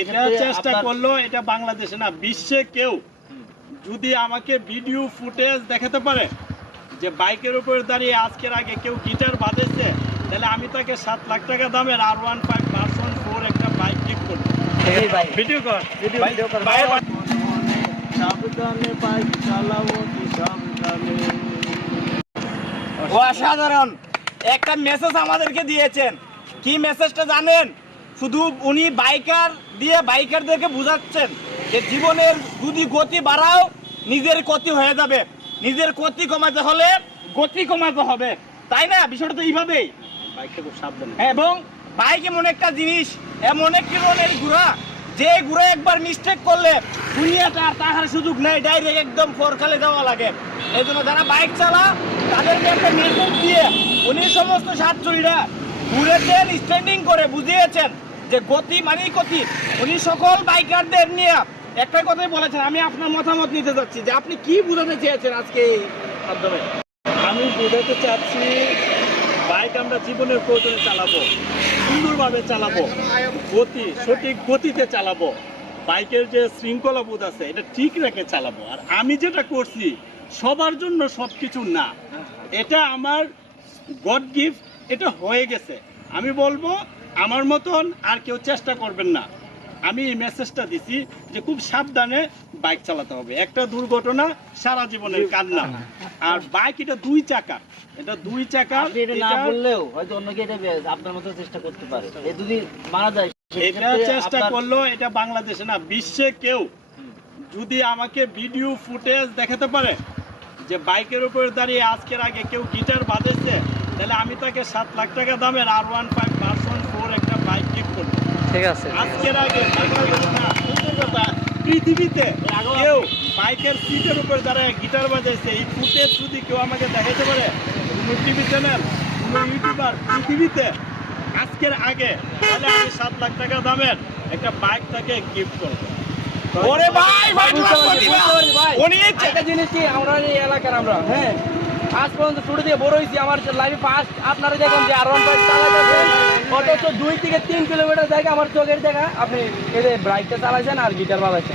এটা চেষ্টা করল এটা বাংলাদেশে না বিশ্বে কেউ যদি আমাকে ভিডিও ফুটেজ দেখাতে পারে যে বাইকের উপর দাঁড়িয়ে আজকের আগে কেউ গিটার বাজেছে তাহলে আমি তাকে সাত লাখ টাকা দামের R one five version four একটা বাইক গিফট করব ভিডিও কর। ভিডিও কর। সাবধানে বাইক চালাবো কি সাবধানে। অসাধারণ। একটা মেসেজ আমাদেরকে দিয়েছেন। কি মেসেজটা জানেন? শুধু উনি বাইকার দিয়ে বাইকারদেরকে বুঝাচ্ছেন যে জীবনের যদি গতি বাড়াও নিজের ক্ষতি হয়ে যাবে। নিজের ক্ষতি কমাতে হলে গতি কমাতে হবে। তাই না? বিষয়টা তো এইভাবেই। বাইকটা খুব সাবধানে। এবং বাইক এমন একটা জিনিস এমন একটি ঘোড়া যে ঘোড়া একবার মিস্টেক করলে দুনিয়াতে আর তাহার সুযোগ নেই ডাইরেক্ট একদম ফরকালে দেওয়া লাগে। এই জন্য যারা বাইক চালা তাদেরকে একটা মেসেজ দিয়ে উনি সমস্ত সাতচুরিরা ঘুরেছেন স্ট্যান্ডিং করে বুঝিয়েছেন। যে গতি মানেই গতি উনি সকল বাইকারদের নিয়ে একটা কথাই বলেছেন, আমি আপনার মতামত নিতে যাচ্ছি যে আপনি কি বোঝাতে চেয়েছেন আজকে এই মাধ্যমে? আমি বোঝাতে চাচ্ছি, বাইক আমরা জীবনের প্রয়োজনে চালাবো, সুন্দরভাবে চালাবো, গতি, সঠিক গতিতে চালাবো, বাইকের যে শৃঙ্খলা বোধ আছে, এটা ঠিক রেখে চালাবো। আর আমি যেটা করছি, সবার জন্য সব কিছু না। এটা আমার গড গিফট এটা হয়ে গেছে। আমি বলব আমার মতন আর কেউ চেষ্টা করবেন না। আমি এই মেসেজটা দিছি যে খুব সাবধানে বাইক চালাতে হবে। একটা দুর্ঘটনা সারা জীবনের কান্না। আর বাইক এটা দুই চাকা এটা দুই চাকা এটা না বললেও হয়তো অন্যকে এটা আপনার মতো চেষ্টা করতে পারে। এ যদি মারা যায় এটা চেষ্টা করল এটা বাংলাদেশে না বিশ্বে কেউ যদি আমাকে ভিডিও ফুটেজ দেখাতে পারে যে বাইকের উপর দাঁড়িয়ে আজকের আগে কেউ গিটার বাজেছে তাহলে আমি তাকে সাত লাখ টাকা দামের R one five version four একটা বাইক গিফট করব। ঠিক আছে। আজকের আগে পৃথিবীতে কেউ বাইকের সিটের উপর যারা গিটার বাজাইছে এই ফুটেজ যদি কেউ আমাকে দেখাতে পারে কোনো টিভি চ্যানেল কোনো ইউটিউবার পৃথিবীতে আজকের আগে তাহলে আমি সাত লাখ টাকা দামের একটা বাইক তাকে গিফট করব। ওরে ভাই ভাই উনি একটা জিনিস কি আমরা এই এলাকার আমরা হ্যাঁ? আজ পর্যন্ত ছোট দিয়ে বড় হয়েছি, আমার লাইফে ফার্স্ট আপনারা দেখুন যে আর ওয়ান অথচ দুই থেকে তিন কিলোমিটার জায়গা আমার চোখের দেখা। আপনি এদের যে বাইকটা চালাইছেন আর গিটার বাজাইছেন।